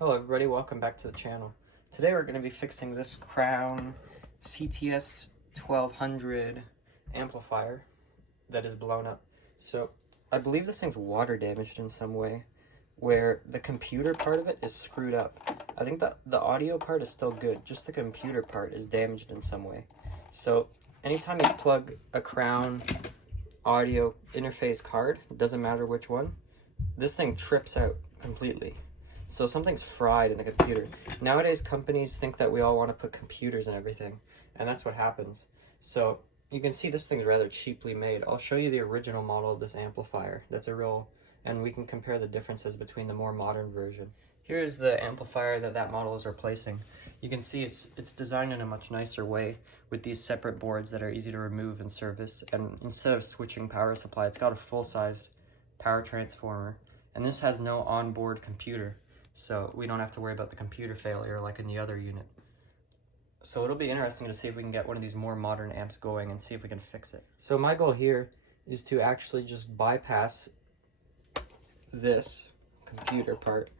Hello everybody, welcome back to the channel. Today we're going to be fixing this Crown CTS 1200 amplifier that is blown up. So I believe this thing's water damaged in some way, where the computer part of it is screwed up. I think that the audio part is still good, just the computer part is damaged in some way. So anytime you plug a Crown audio interface card, it doesn't matter which one, this thing trips out completely. So something's fried in the computer. Nowadays, companies think that we all want to put computers in everything, and that's what happens. So you can see this thing's rather cheaply made. I'll show you the original model of this amplifier. That's a real, and we can compare the differences between the more modern version. Here's the amplifier that model is replacing. You can see it's designed in a much nicer way with these separate boards that are easy to remove and service. And instead of switching power supply, it's got a full-sized power transformer. And this has no onboard computer, so we don't have to worry about the computer failure like in the other unit. So it'll be interesting to see if we can get one of these more modern amps going and see if we can fix it. So my goal here is to actually just bypass this computer part,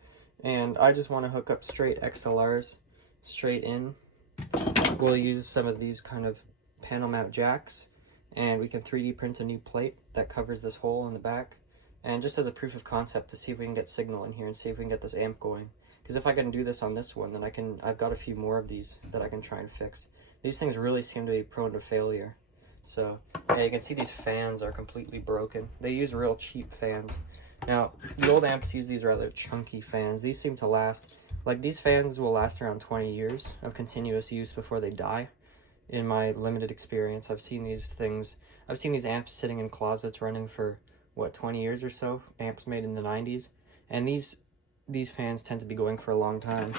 and I just want to hook up straight XLRs straight in. We'll use some of these kind of panel mount jacks, and we can 3D print a new plate that covers this hole in the back. And just as a proof of concept to see if we can get signal in here and see if we can get this amp going. Because if I can do this on this one, then I've got a few more of these that I can try and fix. These things really seem to be prone to failure. So yeah, you can see these fans are completely broken. They use real cheap fans. Now, the old amps use these rather chunky fans. These seem to last, like these fans will last around 20 years of continuous use before they die. In my limited experience, I've seen these amps sitting in closets running for what, 20 years or so, amps made in the 90s, and these fans tend to be going for a long time.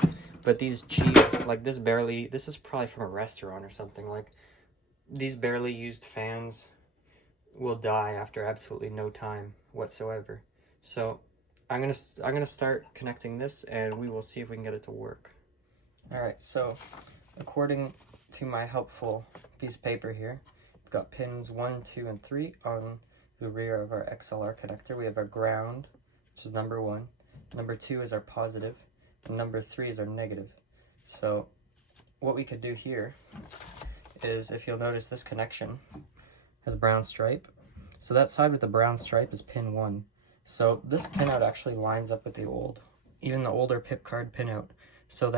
But these cheap, like this is probably from a restaurant or something, like these barely used fans will die after absolutely no time whatsoever. So I'm gonna start connecting this, and we will see if we can get it to work. All right, so according to my helpful piece of paper here, it's got pins 1, 2, and 3 on the rear of our XLR connector. We have our ground, which is number 1. Number 2 is our positive, and number 3 is our negative. So what we could do here is, if you'll notice, this connection has a brown stripe. So that side with the brown stripe is pin 1. So this pinout actually lines up with the older PIP card pinout. So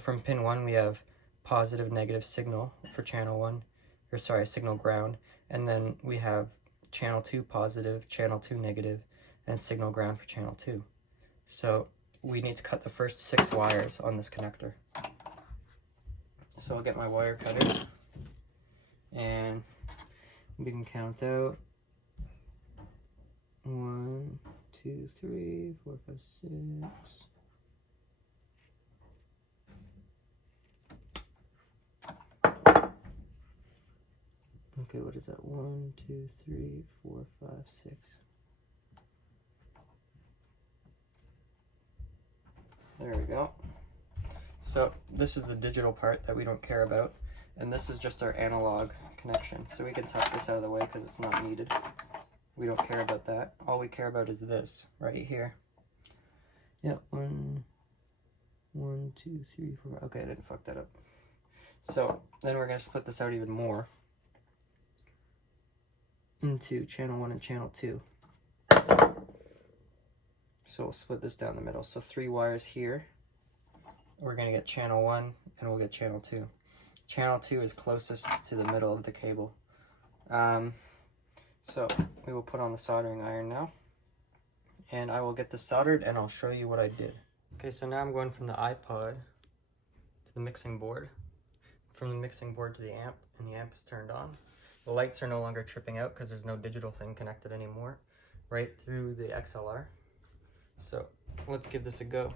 from pin 1 we have positive, negative signal for channel 1, or sorry, signal ground, and then we have channel 2 positive, channel 2 negative, and signal ground for channel 2. So we need to cut the first 6 wires on this connector. So I'll get my wire cutters, and we can count out 1, 2, 3, 4, 5, 6. Okay, what is that? 1, 2, 3, 4, 5, 6. There we go. So this is the digital part that we don't care about, and this is just our analog connection. So we can tuck this out of the way because it's not needed. We don't care about that. All we care about is this right here. Yeah, 1, 2, 3, 4. Okay, I didn't fuck that up. So then we're gonna split this out even more into channel 1 and channel 2. So we'll split this down the middle. So 3 wires here. We're going to get channel 1, and we'll get channel 2. Channel 2 is closest to the middle of the cable. So we will put on the soldering iron now, and I will get this soldered, and I'll show you what I did. Okay, so now I'm going from the iPod to the mixing board, from the mixing board to the amp, and the amp is turned on. The lights are no longer tripping out because there's no digital thing connected anymore, right through the XLR. So let's give this a go.